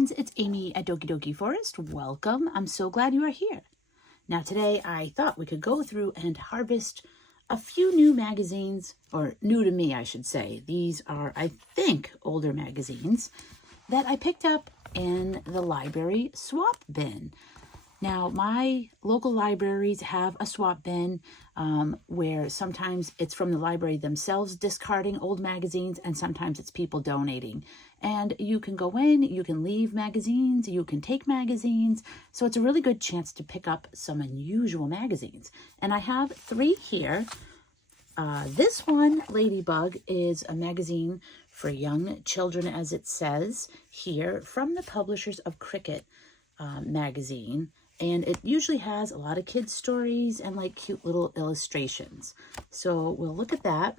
friends, it's Amy at Doki Doki Forest. Welcome. I'm so glad you are here. Now today I thought we could go through and harvest a few new magazines, or new to me I should say. These are, I think, older magazines that I picked up in the library swap bin. Now, my local libraries have a swap bin where sometimes it's from the library themselves discarding old magazines, and sometimes it's people donating. And you can go in, you can leave magazines, you can take magazines. So it's a really good chance to pick up some unusual magazines. And I have 3 here. This one, Ladybug, is a magazine for young children, as it says here, from the publishers of Cricket magazine. And it usually has a lot of kids' stories and like cute little illustrations. So we'll look at that.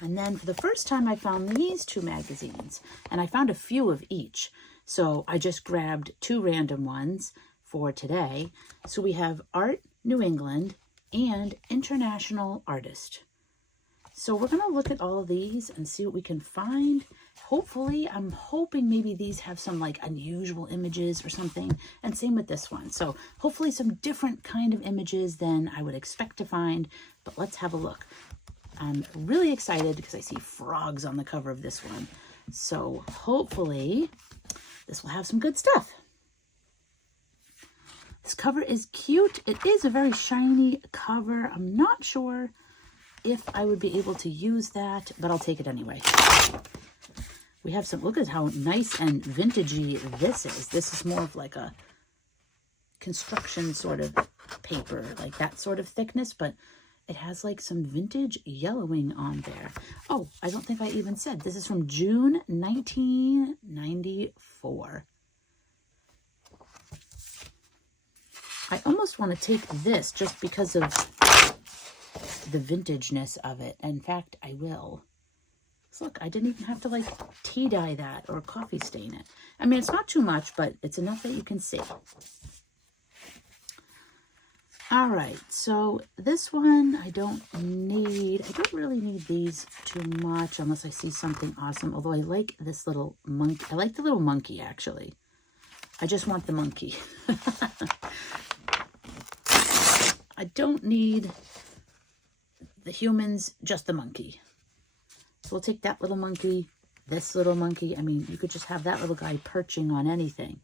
And then for the first time, I found these 2 magazines, and I found a few of each. So I just grabbed 2 random ones for today. So we have Art New England and International Artist. So we're going to look at all of these and see what we can find. Hopefully, I'm hoping maybe these have some like unusual images or something, and same with this one. So hopefully some different kind of images than I would expect to find, but let's have a look. I'm really excited because I see frogs on the cover of this one. So hopefully this will have some good stuff. This cover is cute. It is a very shiny cover. I'm not sure if I would be able to use that, but I'll take it anyway. We have some, look at how nice and vintagey this is. This is more of like a construction sort of paper, like that sort of thickness, but it has like some vintage yellowing on there. Oh, I don't think I even said, this is from June 1994. I almost want to take this just because of the vintageness of it. In fact, I will. So look, I didn't even have to like tea dye that or coffee stain it. I mean, it's not too much, but it's enough that you can see. All right, so this one I don't really need these too much unless I see something awesome. Although I like this little monkey. I like the little monkey, actually. I just want the monkey. I don't need the humans, just the monkey. So we'll take that little monkey, this little monkey. I mean, you could just have that little guy perching on anything.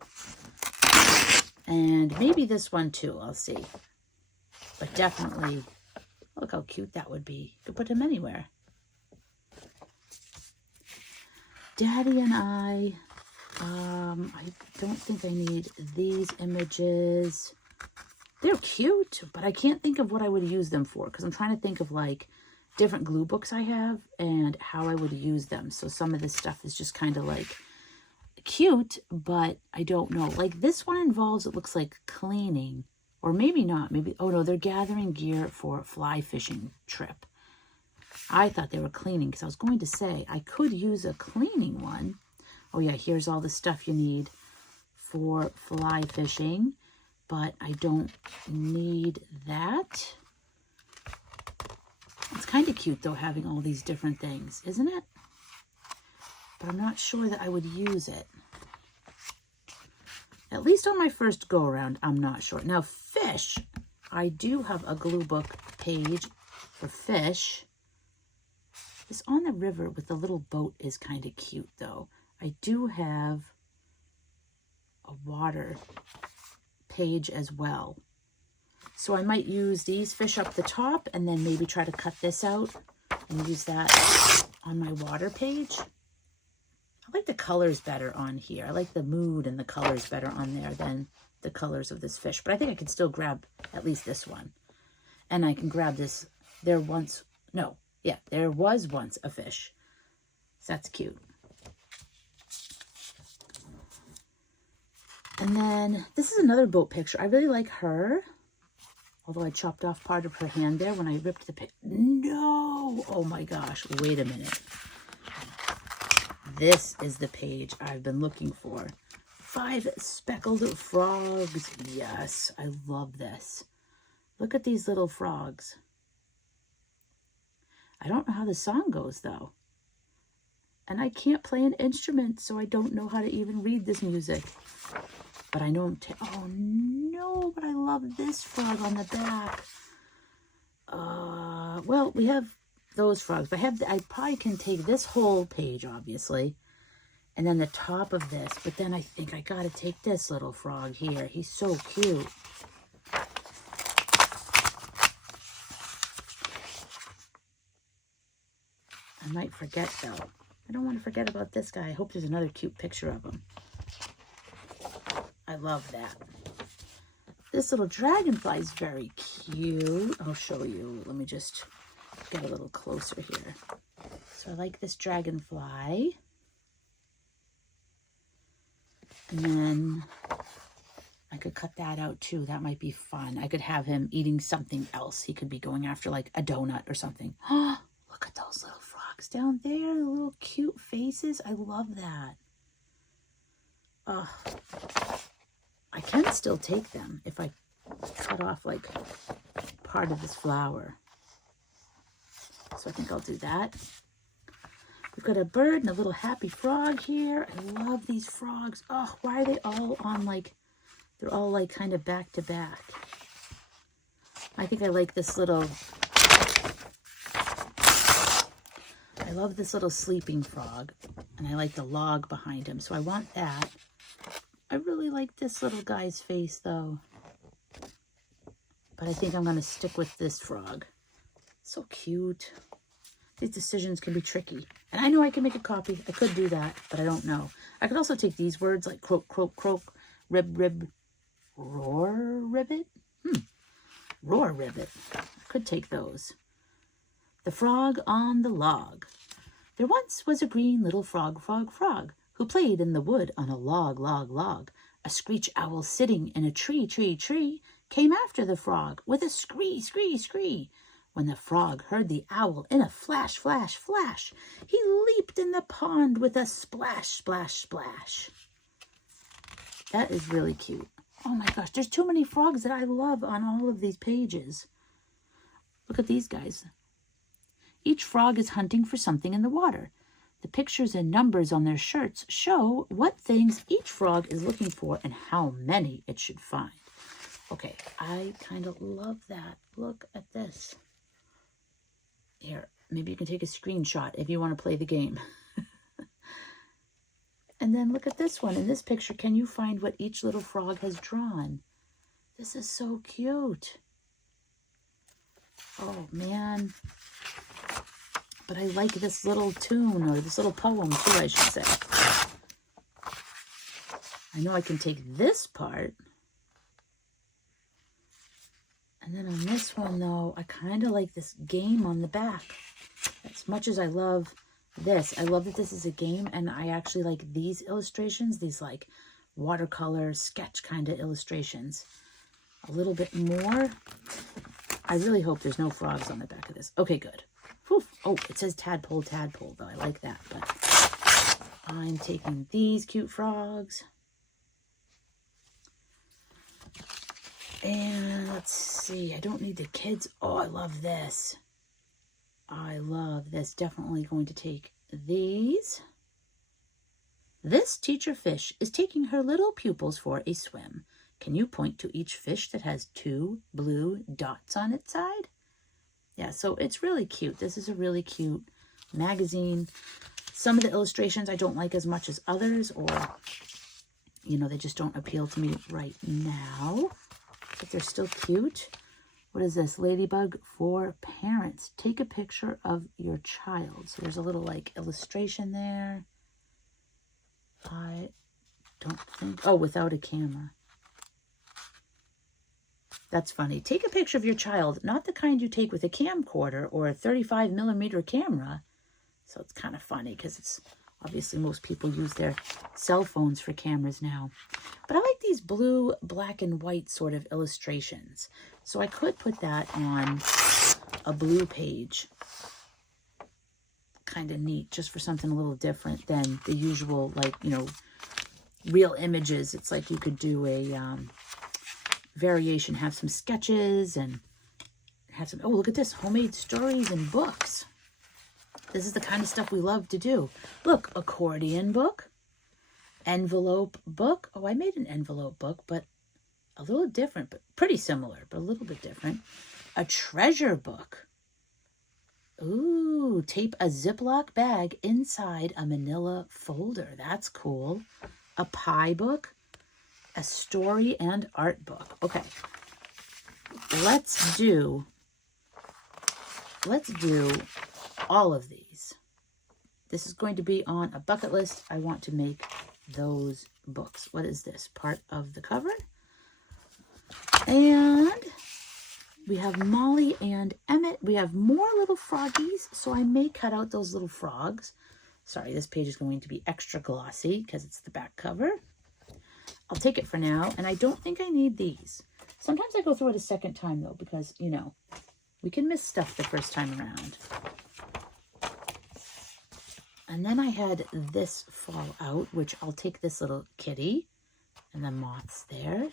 And maybe this one too, I'll see. But definitely, look how cute that would be. You could put him anywhere. Daddy and I don't think I need these images. They're cute, but I can't think of what I would use them for because I'm trying to think of like different glue books I have and how I would use them. So some of this stuff is just kind of like cute, but I don't know. Like this one involves, it looks like cleaning, or maybe not. Maybe, oh no, they're gathering gear for a fly fishing trip. I thought they were cleaning because I was going to say I could use a cleaning one. Oh yeah, here's all the stuff you need for fly fishing, but I don't need that. It's kind of cute, though, having all these different things, isn't it? But I'm not sure that I would use it. At least on my first go-around, I'm not sure. Now, fish. I do have a glue book page for fish. This on the river with the little boat is kind of cute, though. I do have a water page as well. So I might use these fish up the top and then maybe try to cut this out and use that on my water page. I like the colors better on here. I like the mood and the colors better on there than the colors of this fish. But I think I can still grab at least this one. And I can grab this. There was once a fish. So that's cute. And then this is another boat picture. I really like her. Although I chopped off part of her hand there when I ripped the picture. No! Oh my gosh, wait a minute. This is the page I've been looking for. 5 speckled frogs. Yes, I love this. Look at these little frogs. I don't know how the song goes, though. And I can't play an instrument, so I don't know how to even read this music. But I know oh no, but I love this frog on the back. Well, we have those frogs, but I probably can take this whole page, obviously, and then the top of this, but then I think I gotta take this little frog here. He's so cute. I might forget, though. I don't want to forget about this guy. I hope there's another cute picture of him. I love that. This little dragonfly is very cute. I'll show you. Let me just get a little closer here. So I like this dragonfly. And then I could cut that out too. That might be fun. I could have him eating something else. He could be going after like a donut or something. Oh, look at those little frogs down there. The little cute faces. I love that. Oh, I can still take them if I cut off like part of this flower. So I think I'll do that. We've got a bird and a little happy frog here. I love these frogs. Oh, why are they all on like, they're all like kind of back to back. I think I like this little, I love this little sleeping frog. And I like the log behind him. So I want that. I really like this little guy's face though. But I think I'm going to stick with this frog. So cute. These decisions can be tricky. And I know I can make a copy. I could do that, but I don't know. I could also take these words like croak, croak, croak, rib, rib, roar, ribbit. Roar, ribbit. I could take those. The frog on the log. There once was a green little frog, frog, frog, who played in the wood on a log, log, log. A screech owl sitting in a tree, tree, tree, came after the frog with a scree, scree, scree. When the frog heard the owl in a flash, flash, flash, he leaped in the pond with a splash, splash, splash. That is really cute. Oh my gosh, there's too many frogs that I love on all of these pages. Look at these guys. Each frog is hunting for something in the water. The pictures and numbers on their shirts show what things each frog is looking for and how many it should find. Okay, I kind of love that. Look at this. Here, maybe you can take a screenshot if you want to play the game. And then look at this one. In this picture, can you find what each little frog has drawn? This is so cute. Oh, man. But I like this little tune, or this little poem, too, I should say. I know I can take this part. And then on this one, though, I kind of like this game on the back. As much as I love this, I love that this is a game, and I actually like these illustrations, these like watercolor sketch kind of illustrations. A little bit more. I really hope there's no frogs on the back of this. Okay, good. Whew. Oh, it says tadpole, tadpole, though. I like that, but I'm taking these cute frogs. And let's see, I don't need the kids. Oh, I love this. I love this. Definitely going to take these. This teacher fish is taking her little pupils for a swim. Can you point to each fish that has 2 blue dots on its side? Yeah, so it's really cute. This is a really cute magazine. Some of the illustrations I don't like as much as others, or, you know, they just don't appeal to me right now. But they're still cute. What is this? Ladybug for parents. Take a picture of your child. So there's a little like illustration there. I don't think, oh, without a camera. That's funny. Take a picture of your child, not the kind you take with a camcorder or a 35mm camera. So it's kind of funny because it's obviously most people use their cell phones for cameras now. But I like these blue, black, and white sort of illustrations. So I could put that on a blue page. Kind of neat, just for something a little different than the usual, like, you know, real images. It's like you could do a variation, have some sketches and have some, oh, look at this, homemade stories and books. This is the kind of stuff we love to do. Look, accordion book, envelope book. Oh, I made an envelope book, but a little different, but pretty similar, but a little bit different. A treasure book. Ooh, tape a Ziploc bag inside a manila folder. That's cool. A pie book, a story and art book. Okay, let's do all of these. This is going to be on a bucket list. I want to make those books. What is this? Part of the cover. And we have Molly and Emmett. We have more little froggies, so I may cut out those little frogs. Sorry, this page is going to be extra glossy because it's the back cover. I'll take it for now, and I don't think I need these. Sometimes I go through it a second time, though, because, you know, we can miss stuff the first time around. And then I had this fall out, which I'll take this little kitty and the moths there.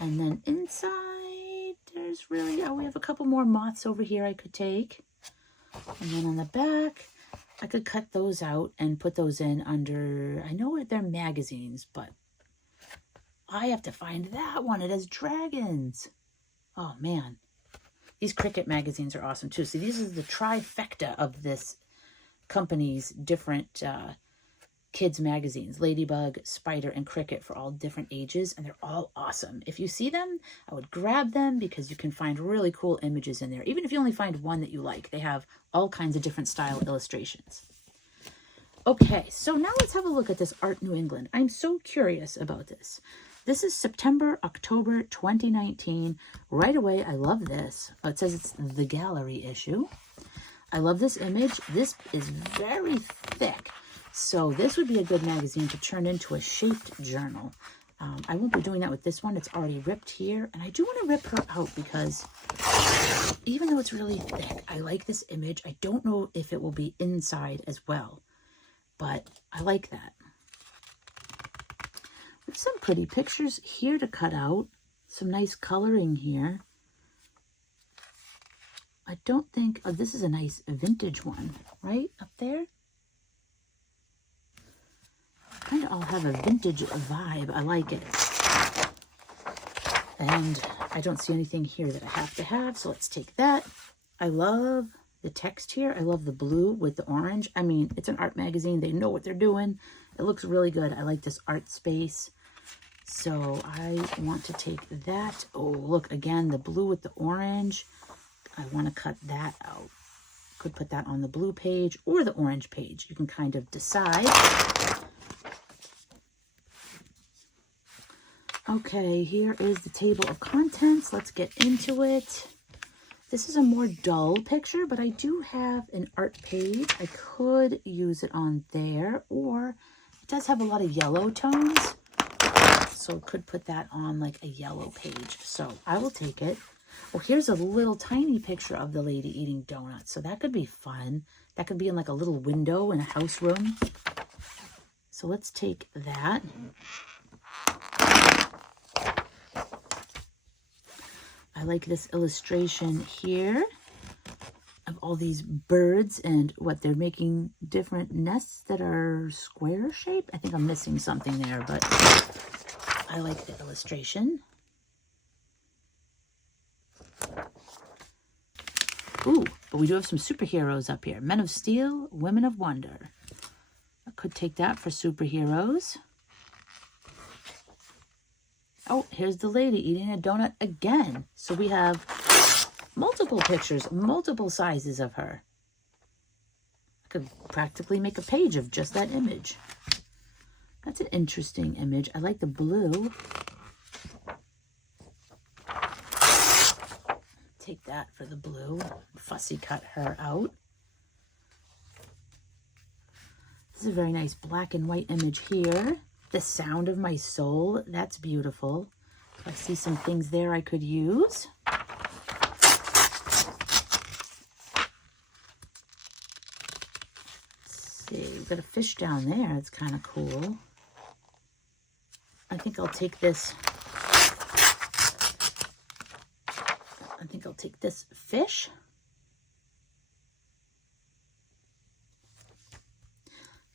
And then inside, there's really, oh, we have a couple more moths over here I could take. And then on the back, I could cut those out and put those in under, I know they're magazines, but I have to find that one. It has dragons. Oh, man. These Cricket magazines are awesome, too. See, these are the trifecta of this company's different kids magazines. Ladybug, Spider, and Cricket for all different ages, and they're all awesome. If you see them, I would grab them because you can find really cool images in there. Even if you only find one that you like, they have all kinds of different style illustrations. Okay, so now let's have a look at this Art New England. I'm so curious about this. This is September, October 2019. Right away, I love this. Oh, it says it's the gallery issue. I love this image. This is very thick. So this would be a good magazine to turn into a shaped journal. I won't be doing that with this one. It's already ripped here. And I do want to rip her out because even though it's really thick, I like this image. I don't know if it will be inside as well, but I like that. There's some pretty pictures here to cut out. Some nice coloring here. I don't think, oh, this is a nice vintage one, right? Up there. Kind of all have a vintage vibe. I like it. And I don't see anything here that I have to have, so let's take that. I love the text here. I love the blue with the orange. I mean, it's an art magazine. They know what they're doing. It looks really good. I like this art space. So I want to take that. Oh, look, again, the blue with the orange. I want to cut that out. Could put that on the blue page or the orange page. You can kind of decide. Okay, here is the table of contents. Let's get into it. This is a more dull picture, but I do have an art page. I could use it on there, or it does have a lot of yellow tones. So could put that on like a yellow page. So I will take it. Well, here's a little tiny picture of the lady eating donuts. So that could be fun. That could be in like a little window in a house room. So let's take that. I like this illustration here of all these birds and what they're making different nests that are square shaped. I think I'm missing something there, but I like the illustration. Ooh, but we do have some superheroes up here. Men of Steel, Women of Wonder. I could take that for superheroes. Oh, here's the lady eating a donut again. So we have multiple pictures, multiple sizes of her. I could practically make a page of just that image. That's an interesting image. I like the blue. Take that for the blue. Fussy cut her out. This is a very nice black and white image here. The Sound of My Soul. That's beautiful. I see some things there I could use. Let's see. We've got a fish down there. It's kind of cool. I think I'll take this. I think I'll take this fish.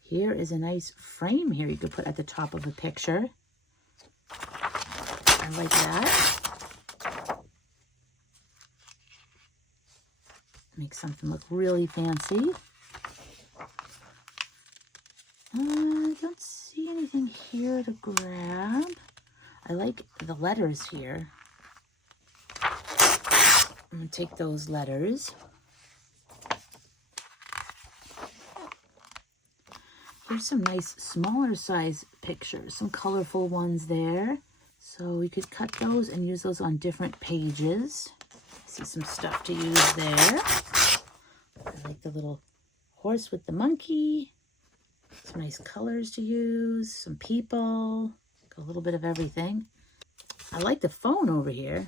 Here is a nice frame here you could put at the top of a picture. I like that. Make something look really fancy. I don't see anything here to grab. I like the letters here. I'm going to take those letters. Here's some nice smaller size pictures, some colorful ones there. So we could cut those and use those on different pages. I see some stuff to use there. I like the little horse with the monkey. Some nice colors to use, some people, a little bit of everything. I like the phone over here.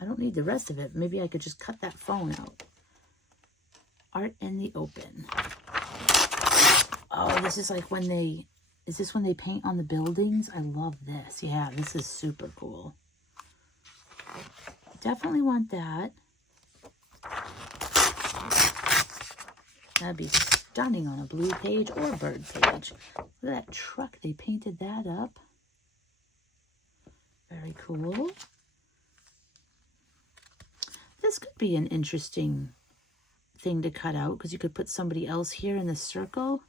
I don't need the rest of it. Maybe I could just cut that phone out. Art in the open. Oh, this is like when they, is this when they paint on the buildings? I love this. Yeah, this is super cool. Definitely want that. That'd be stunning on a blue page or bird page. Look at that truck. They painted that up. Very cool. This could be an interesting thing to cut out because you could put somebody else here in the circle.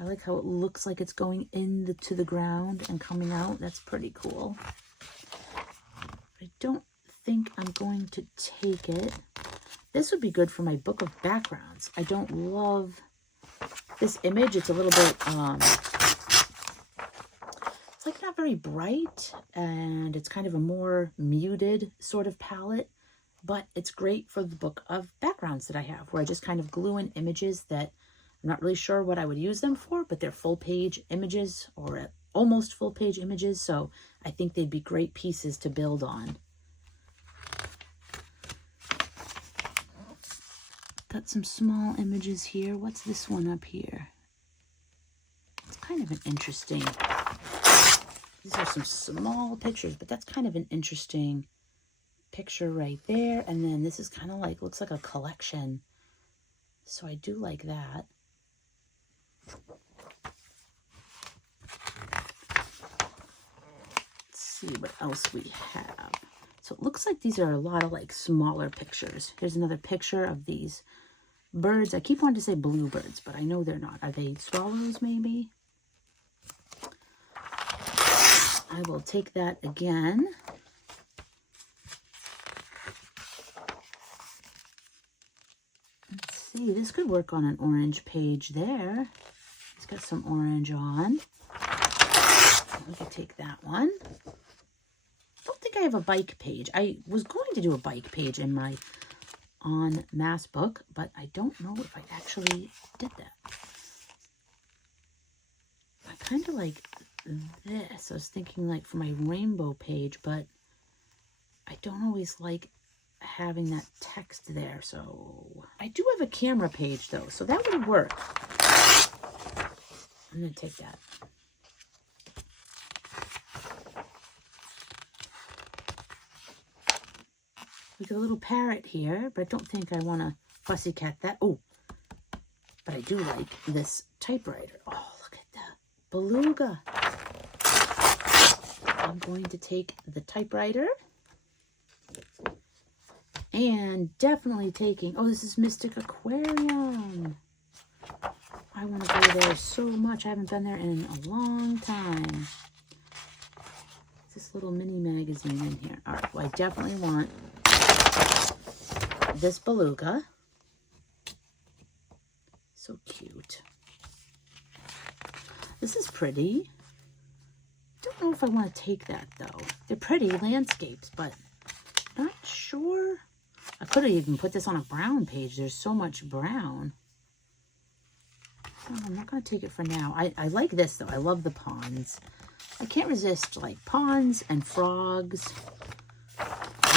I like how it looks like it's going into the ground and coming out. That's pretty cool. I don't think I'm going to take it. This would be good for my book of backgrounds. I don't love this image. It's a little bit, it's like not very bright, and it's kind of a more muted sort of palette, but it's great for the book of backgrounds that I have, where I just kind of glue in images that I'm not really sure what I would use them for, but they're full page images or almost full page images. So I think they'd be great pieces to build on. Got some small images here. What's this one up here? It's kind of an interesting, these are some small pictures, but that's kind of an interesting picture right there. And then this is kind of like, looks like a collection. So I do like that. Let's see what else we have. So it looks like these are a lot of like smaller pictures. Here's another picture of these birds. I keep wanting to say bluebirds, but I know they're not. Are they swallows maybe? I will take that again. Let's see, this could work on an orange page there. It's got some orange on. We can take that one. I don't think I have a bike page. I was going to do a bike page in my on mass book, but I don't know if I actually did that. I kind of like this. I was thinking like for my rainbow page, but I don't always like having that text there. So I do have a camera page though, so that would work. I'm going to take that. We got a little parrot here, but I don't think I want to fussy cat that. Oh, but I do like this typewriter. Oh, look at that beluga. I'm going to take the typewriter. And definitely taking, oh, this is Mystic Aquarium. I want to go there so much. I haven't been there in a long time. This little mini magazine in here. All right, well, I definitely want this beluga. So cute. This is pretty. Don't know if I want to take that though. They're pretty landscapes, but not sure. I could have even put this on a brown page. There's so much brown. Oh, I'm not going to take it for now. I like this though. I love the ponds. I can't resist like ponds and frogs,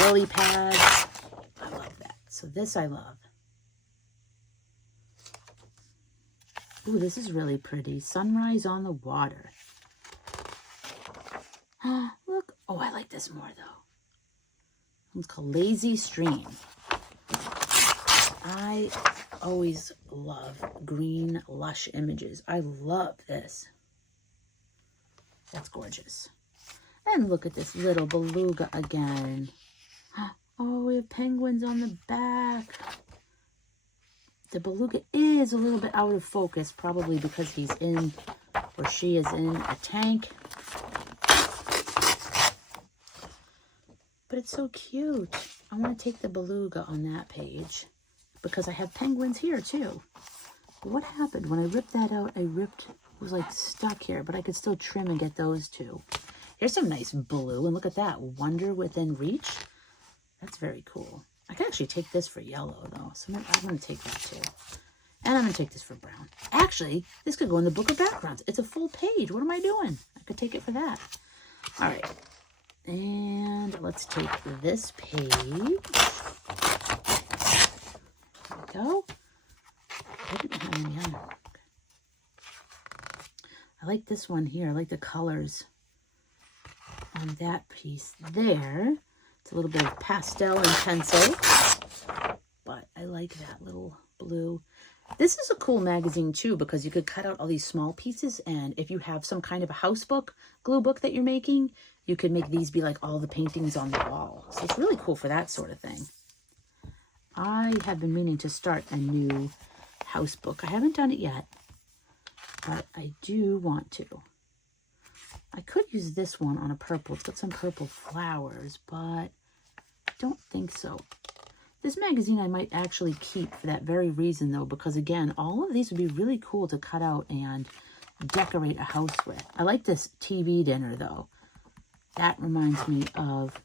lily pads. I love that. So this I love. Ooh, this is really pretty. Sunrise on the water. Look. Oh, I like this more though. It's called Lazy Stream. always love green, lush images. I love this. That's gorgeous. And look at this little beluga again. Oh, we have penguins on the back. The beluga is a little bit out of focus, probably because he's in, or she is in, a tank. But it's so cute. I want to take the beluga on that page because I have penguins here too. But what happened when I ripped that out? It was like stuck here, but I could still trim and get those two. Here's some nice blue, and look at that, Wonder Within Reach. That's very cool. I could actually take this for yellow though, so I'm going to take that too. And I'm going to take this for brown. Actually, this could go in the book of backgrounds. It's a full page. What am I doing? I could take it for that. All right. And let's take this page. There we go. I didn't have any other. I like this one here. I like the colors on that piece there. It's a little bit of pastel and pencil, but I like that little blue. This is a cool magazine too, because you could cut out all these small pieces, and if you have some kind of a house book, glue book that you're making, you could make these be like all the paintings on the wall. So it's really cool for that sort of thing. I have been meaning to start a new house book. I haven't done it yet, but I do want to. I could use this one on a purple. It's got some purple flowers, but I don't think so. This magazine I might actually keep for that very reason, though, because, again, all of these would be really cool to cut out and decorate a house with. I like this TV dinner, though. That reminds me of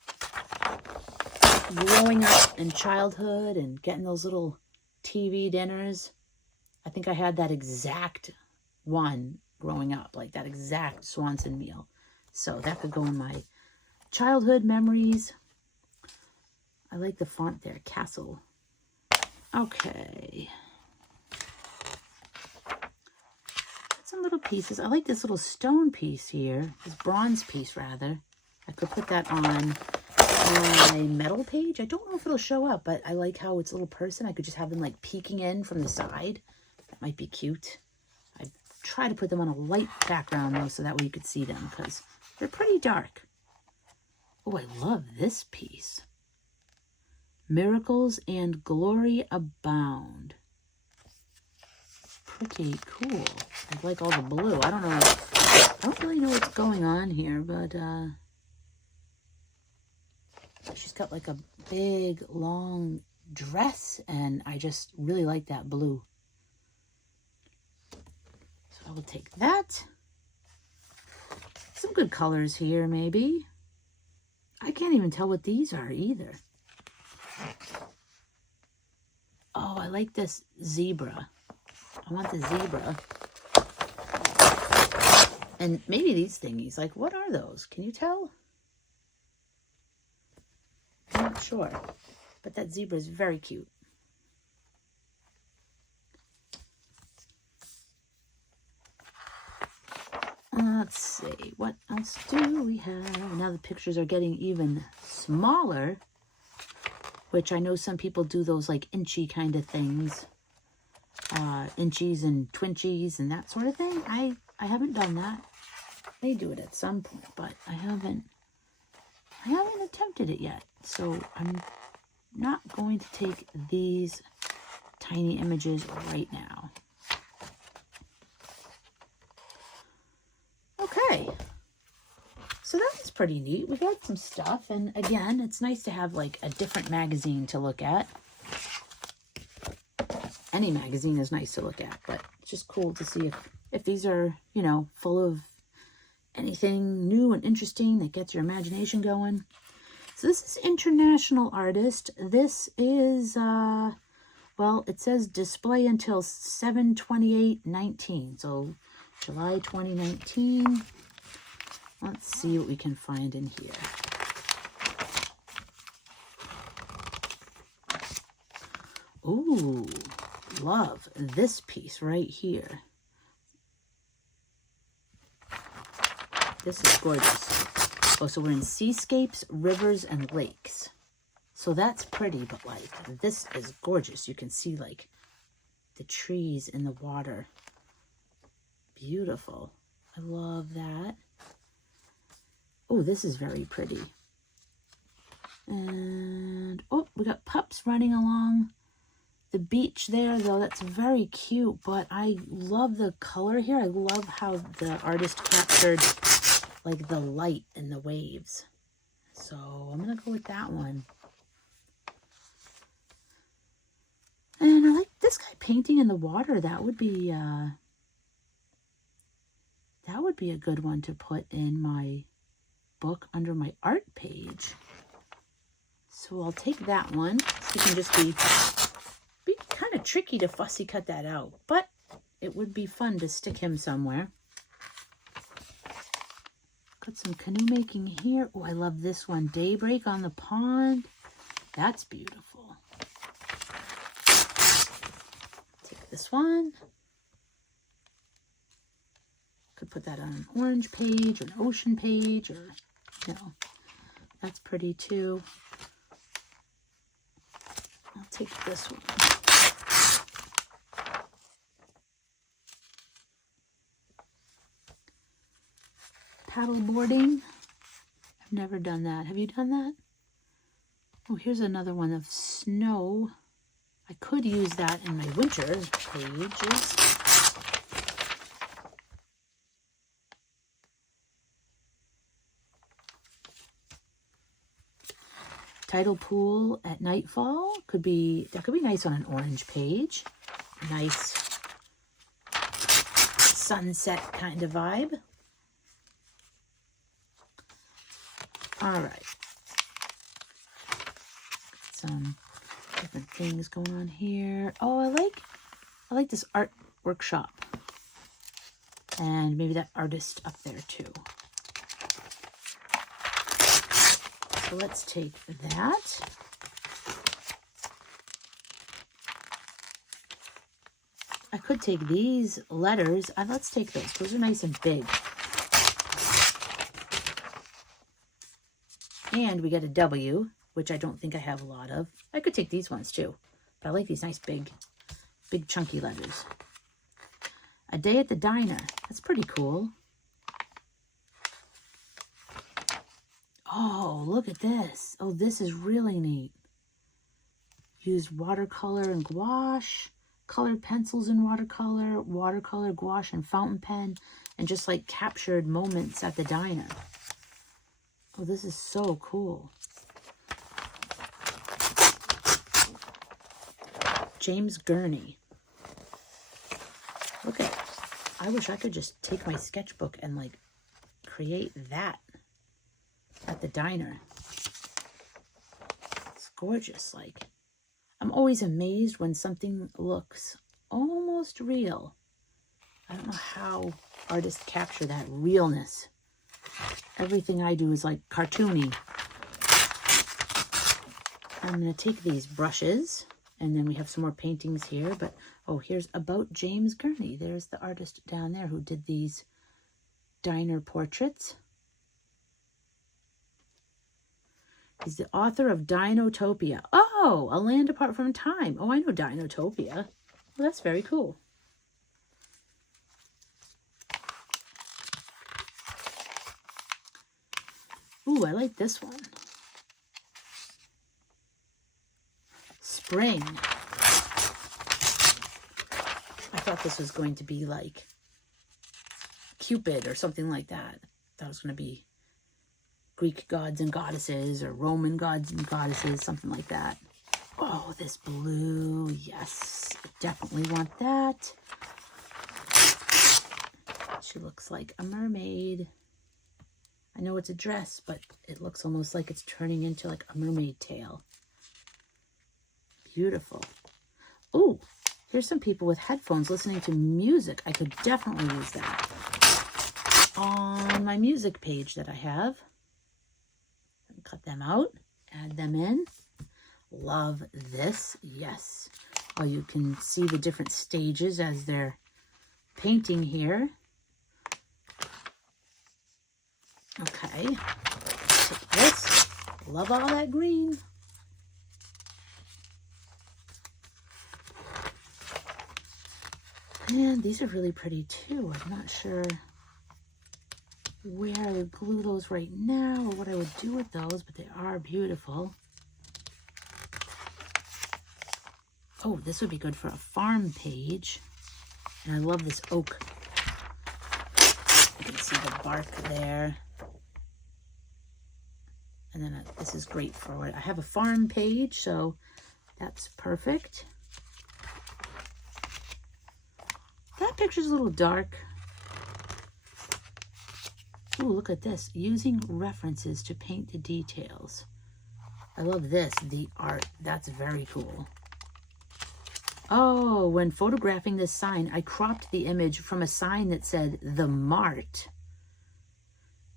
growing up in childhood and getting those little TV dinners. I think I had that exact one growing up, like that exact Swanson meal. So that could go in my childhood memories. I like the font there, Castle. Okay. Some little pieces. I like this little stone piece here, this bronze piece rather. I could put that on my metal page. I don't know if it'll show up, but I like how it's a little person. I could just have them like peeking in from the side. That might be cute. I try to put them on a light background though, so that way you could see them because they're pretty dark. Oh, I love this piece. Miracles and Glory Abound. Pretty cool. I like all the blue. I don't really know what's going on here, but she's got like a big long dress, and I just really like that blue. So I will take that. Some good colors here, maybe. I can't even tell what these are either. Oh, I like this zebra. I want the zebra. And maybe these thingies. Like, what are those? Can you tell? I'm not sure. But that zebra is very cute. Let's see. What else do we have? Now the pictures are getting even smaller. Which I know some people do those like inchy kind of things. Inchies and twinchies and that sort of thing. I haven't done that. I may do it at some point, but I haven't attempted it yet. So I'm not going to take these tiny images right now. Okay. So that was pretty neat. We got some stuff, and again, it's nice to have like a different magazine to look at. Any magazine is nice to look at, but it's just cool to see if these are, you know, full of anything new and interesting that gets your imagination going. So this is International Artist. This is, well, it says display until 7/28/19. So July 2019. Let's see what we can find in here. Ooh, love this piece right here. This is gorgeous. Oh, so we're in seascapes, rivers, and lakes. So that's pretty, but like this is gorgeous. You can see like the trees in the water. Beautiful. I love that. Oh, this is very pretty. And, oh, we got pups running along the beach there, though. That's very cute, but I love the color here. I love how the artist captured, like, the light and the waves. So I'm going to go with that one. And I like this guy painting in the water. That would be a good one to put in my book under my art page. So I'll take that one. So it can just be kind of tricky to fussy cut that out, but it would be fun to stick him somewhere. Got some canoe making here. Oh, I love this one. Daybreak on the pond. That's beautiful. Take this one. Could put that on an orange page or an ocean page, or, you know, that's pretty too. I'll take this one. Paddle boarding. I've never done that. Have you done that? Oh, here's another one of snow. I could use that in my winter pages. Tidal pool at nightfall that could be nice on an orange page. Nice sunset kind of vibe. All right. Some different things going on here. Oh, I like this art workshop. And maybe that artist up there too. So let's take that. I could take these letters. Let's take those. Those are nice and big. And we get a W, which I don't think I have a lot of. I could take these ones too. But I like these nice big chunky letters. A day at the diner. That's pretty cool. Oh, look at this. Oh, this is really neat. Used watercolor and gouache, colored pencils in watercolor, gouache, and fountain pen, and just like captured moments at the diner. Oh, this is so cool. James Gurney. Look at it. I wish I could just take my sketchbook and like create that at the diner. It's gorgeous. Like, I'm always amazed when something looks almost real. I don't know how artists capture that realness. Everything I do is like cartoony. I'm going to take these brushes, and then we have some more paintings here. But, oh, here's about James Gurney. There's the artist down there who did these diner portraits. He's the author of Dinotopia. Oh, A Land Apart from Time. Oh, I know Dinotopia. Well, that's very cool. Ooh, I like this one. Spring. I thought this was going to be like Cupid or something like that. I thought it was going to be Greek gods and goddesses or Roman gods and goddesses, something like that. Oh, this blue. Yes, definitely want that. She looks like a mermaid. I know it's a dress, but it looks almost like it's turning into like a mermaid tail. Beautiful. Oh, here's some people with headphones listening to music. I could definitely use that on my music page that I have. Cut them out, add them in. Love this. Yes. Oh, you can see the different stages as they're painting here. Okay. Take this. Love all that green. And these are really pretty too. I'm not sure where I would glue those right now or what I would do with those, but they are beautiful. Oh, this would be good for a farm page. And I love this oak. You can see the bark there. And then this is great for it. I have a farm page, so that's perfect. That picture's a little dark. Ooh, look at this. Using references to paint the details. I love this, the art. That's very cool. Oh, when photographing this sign, I cropped the image from a sign that said The Mart.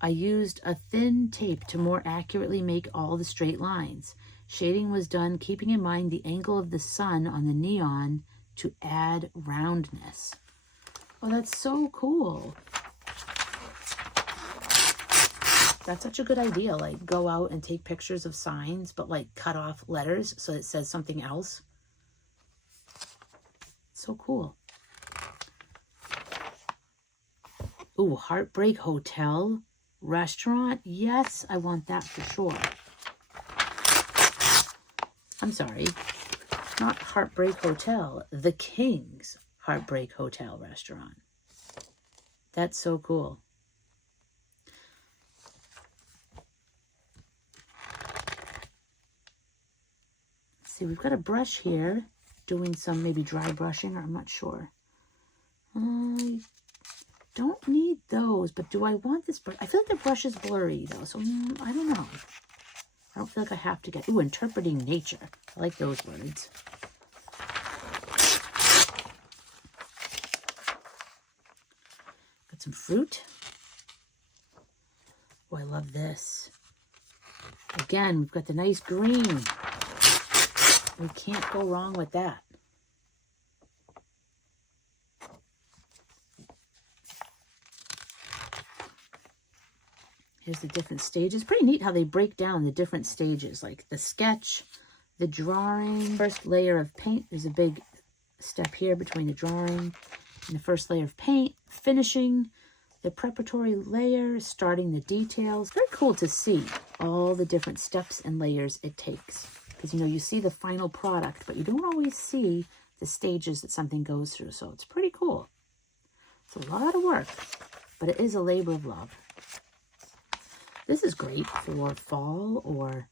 I used a thin tape to more accurately make all the straight lines. Shading was done keeping in mind the angle of the sun on the neon to add roundness. Oh, that's so cool. That's such a good idea. Like, go out and take pictures of signs, but like cut off letters so it says something else. So cool. Ooh, Heartbreak Hotel restaurant. Yes, I want that for sure. I'm sorry, not Heartbreak Hotel, the King's Heartbreak Hotel restaurant. That's so cool. Let's see, we've got a brush here doing some maybe dry brushing, or I'm not sure. I don't need those, but do I want this brush? I feel like the brush is blurry though, so I don't know. I don't feel like I have to get... Ooh, interpreting nature. I like those words. Got some fruit. Oh, I love this. Again, we've got the nice green. We can't go wrong with that. Here's the different stages. Pretty neat how they break down the different stages, like the sketch, the drawing. First layer of paint. There's a big step here between the drawing and the first layer of paint. Finishing, the preparatory layer, starting the details. Very cool to see all the different steps and layers it takes. Because, you know, you see the final product, but you don't always see the stages that something goes through. So it's pretty cool. It's a lot of work, but it is a labor of love. This is great for fall or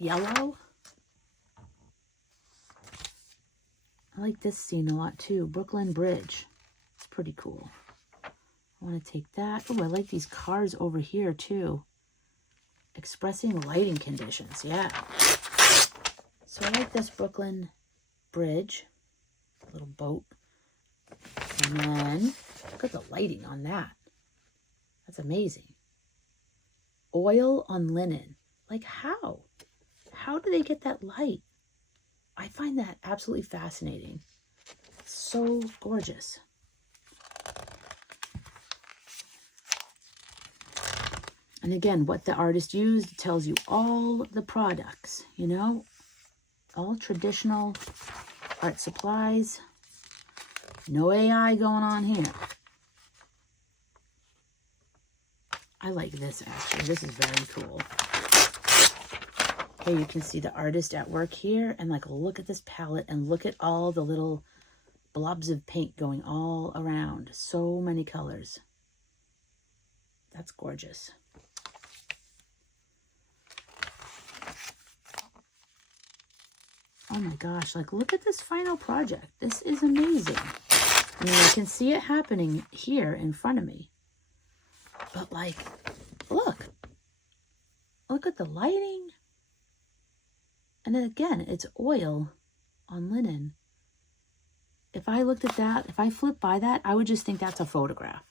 yellow. I like this scene a lot too. Brooklyn Bridge. It's pretty cool. I want to take that. Oh, I like these cars over here too. Expressing lighting conditions. Yeah. So I like this Brooklyn Bridge. Little boat. And then... look at the lighting on that. That's amazing. Oil on linen. Like how? How do they get that light? I find that absolutely fascinating. It's so gorgeous. And again, what the artist used tells you all the products, you know? All traditional art supplies. No AI going on here. I like this actually. This is very cool. Here you can see the artist at work here. And like, look at this palette and look at all the little blobs of paint going all around. So many colors. That's gorgeous. Oh my gosh, like look at this final project. This is amazing. I mean, I can see it happening here in front of me. But like, look at the lighting. And then again, it's oil on linen. If I looked at that, if I flipped by that, I would just think that's a photograph.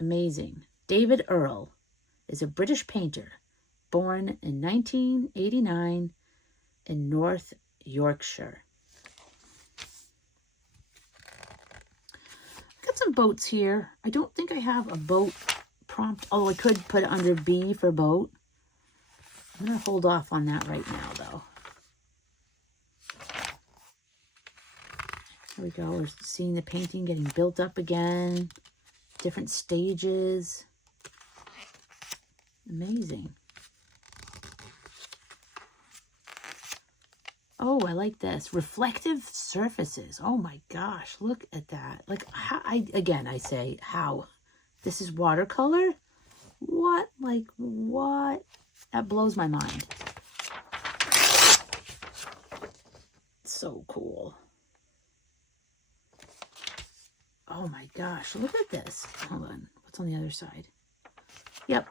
Amazing. David Earl is a British painter born in 1989 in North Yorkshire. Got some boats here. I don't think I have a boat prompt. Oh, I could put it under B for boat. I'm going to hold off on that right now, though. Here we go. We're seeing the painting getting built up again. Different stages. Amazing. Oh, I like this. Reflective surfaces. Oh my gosh, look at that. Like, how, I say, how? This is watercolor? What? Like, what? That blows my mind. So cool. Oh my gosh, look at this. Hold on. What's on the other side? Yep.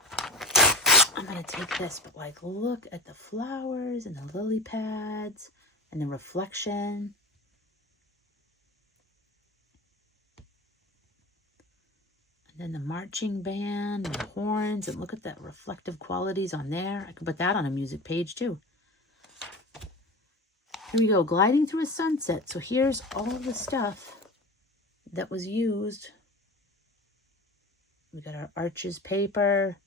I'm going to take this, but like, look at the flowers and the lily pads and the reflection. And then the marching band and the horns, and look at that reflective qualities on there. I could put that on a music page too. Here we go, gliding through a sunset. So here's all of the stuff that was used. We got our arches paper,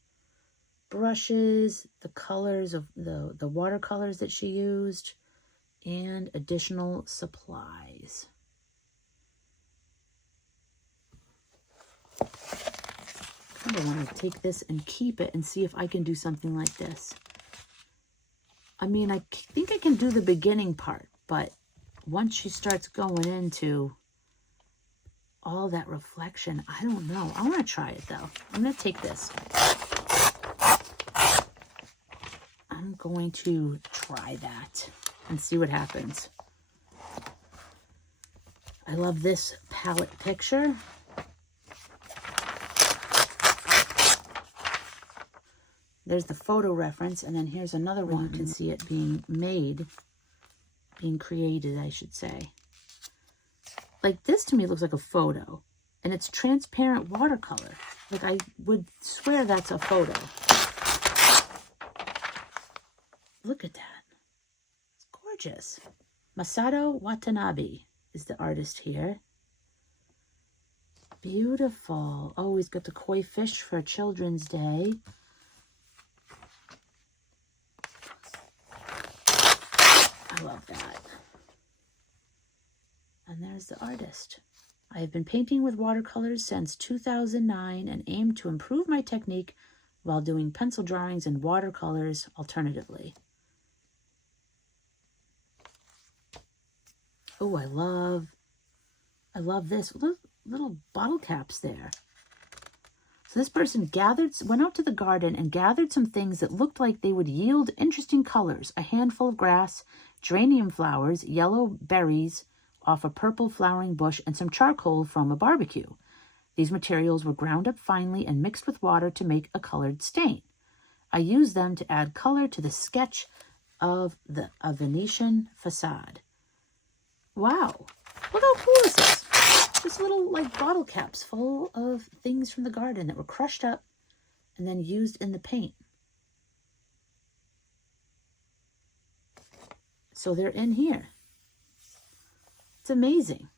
brushes, the colors of the watercolors that she used, and additional supplies. I kind of want to take this and keep it and see if I can do something like this. I mean, I think I can do the beginning part, but once she starts going into all that reflection, I don't know. I want to try it though. I'm going to take this. I'm going to try that and see what happens. I love this palette picture. There's the photo reference, and then here's another one. You can see it being made, being created, I should say. Like, this to me looks like a photo, and it's transparent watercolor. Like, I would swear that's a photo. Look at that. It's gorgeous. Masato Watanabe is the artist here. Beautiful. Oh, he's got the koi fish for Children's Day. I love that. And there's the artist. I have been painting with watercolors since 2009 and aim to improve my technique while doing pencil drawings and watercolors alternatively. Oh, I love this. Little bottle caps there. So this person went out to the garden and gathered some things that looked like they would yield interesting colors. A handful of grass, geranium flowers, yellow berries off a purple flowering bush, and some charcoal from a barbecue. These materials were ground up finely and mixed with water to make a colored stain. I used them to add color to the sketch of a Venetian facade. Wow, look how cool this is. Just little like bottle caps full of things from the garden that were crushed up and then used in the paint. So they're in here. It's amazing.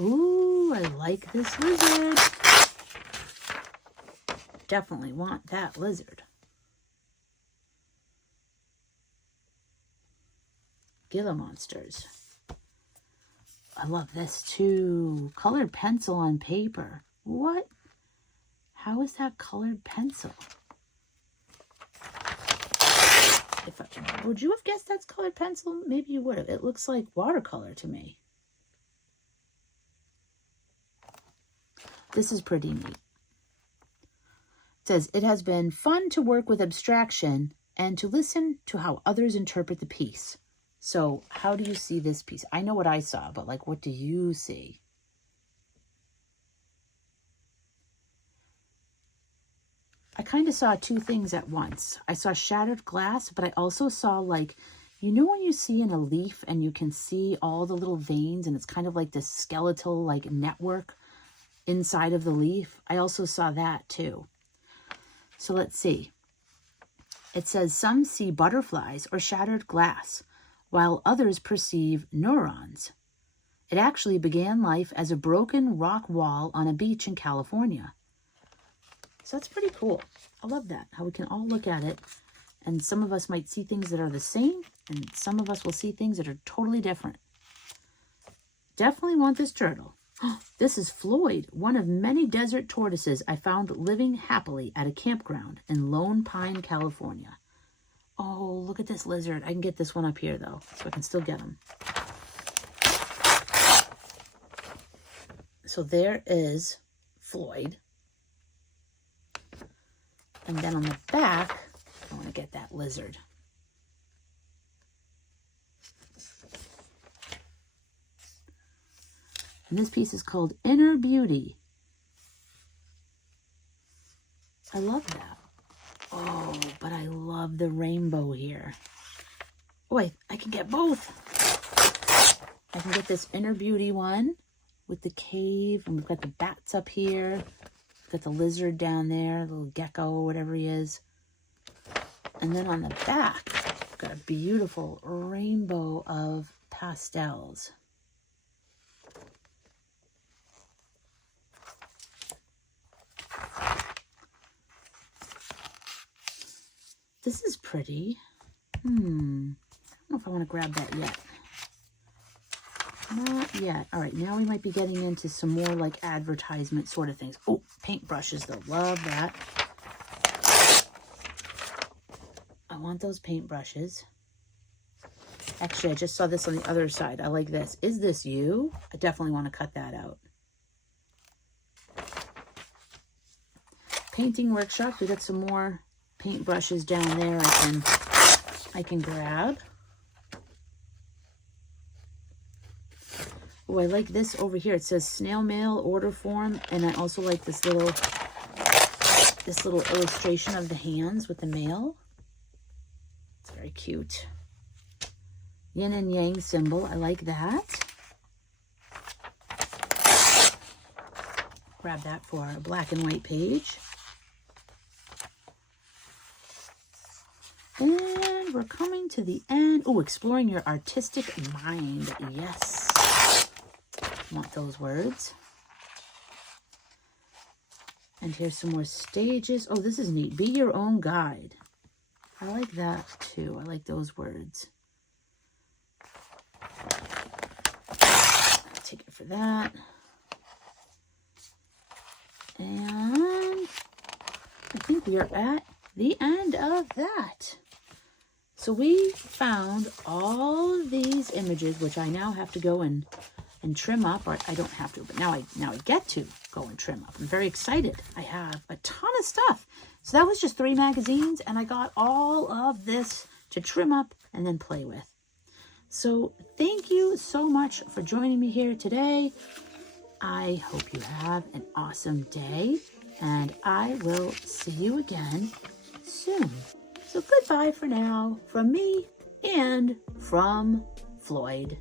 Ooh, I like this lizard. Definitely want that lizard. Gila monsters. I love this too. Colored pencil on paper. What? How is that colored pencil? Would you have guessed that's colored pencil? Maybe you would have. It looks like watercolor to me. This is pretty neat. It says, it has been fun to work with abstraction and to listen to how others interpret the piece. So how do you see this piece? I know what I saw, but like, what do you see? I kind of saw two things at once. I saw shattered glass, but I also saw like, you know when you see in a leaf and you can see all the little veins and it's kind of like this skeletal like network inside of the leaf? I also saw that too. So let's see. It says some see butterflies or shattered glass, while others perceive neurons. It actually began life as a broken rock wall on a beach in California. So that's pretty cool. I love that, how we can all look at it And some of us might see things that are the same, and some of us will see things that are totally different. Definitely want this turtle. This is Floyd, one of many desert tortoises I found living happily at a campground in Lone Pine, California. Oh, look at this lizard. I can get this one up here, though, so I can still get him. So there is Floyd. And then on the back, I want to get that lizard. And this piece is called Inner Beauty. I love that. Oh, but I love the rainbow here. Oh, I can get both. I can get this Inner Beauty one with the cave. And we've got the bats up here. We've got the lizard down there, little gecko, whatever he is. And then on the back, we've got a beautiful rainbow of pastels. This is pretty. I don't know if I want to grab that yet. Not yet. All right, now we might be getting into some more like advertisement sort of things. Oh, paintbrushes though. Love that. I want those paintbrushes. Actually, I just saw this on the other side. I like this. Is this you? I definitely want to cut that out. Painting workshops. We got some more paintbrushes down there I can grab. Oh, I like this over here. It says snail mail order form, and I also like this little illustration of the hands with the mail. It's very cute. Yin and yang symbol. I like that. Grab that for a black and white page. And we're coming to the end. Oh, exploring your artistic mind. Yes. Want those words. And here's some more stages. Oh, this is neat. Be your own guide. I like that too. I like those words. I'll take it for that. And I think we are at the end of that. So we found all of these images, which I now have to go and trim up, or I don't have to, but now I get to go and trim up. I'm very excited. I have a ton of stuff. So that was just 3 magazines, and I got all of this to trim up and then play with. So thank you so much for joining me here today. I hope you have an awesome day, and I will see you again soon. So goodbye for now from me and from Floyd.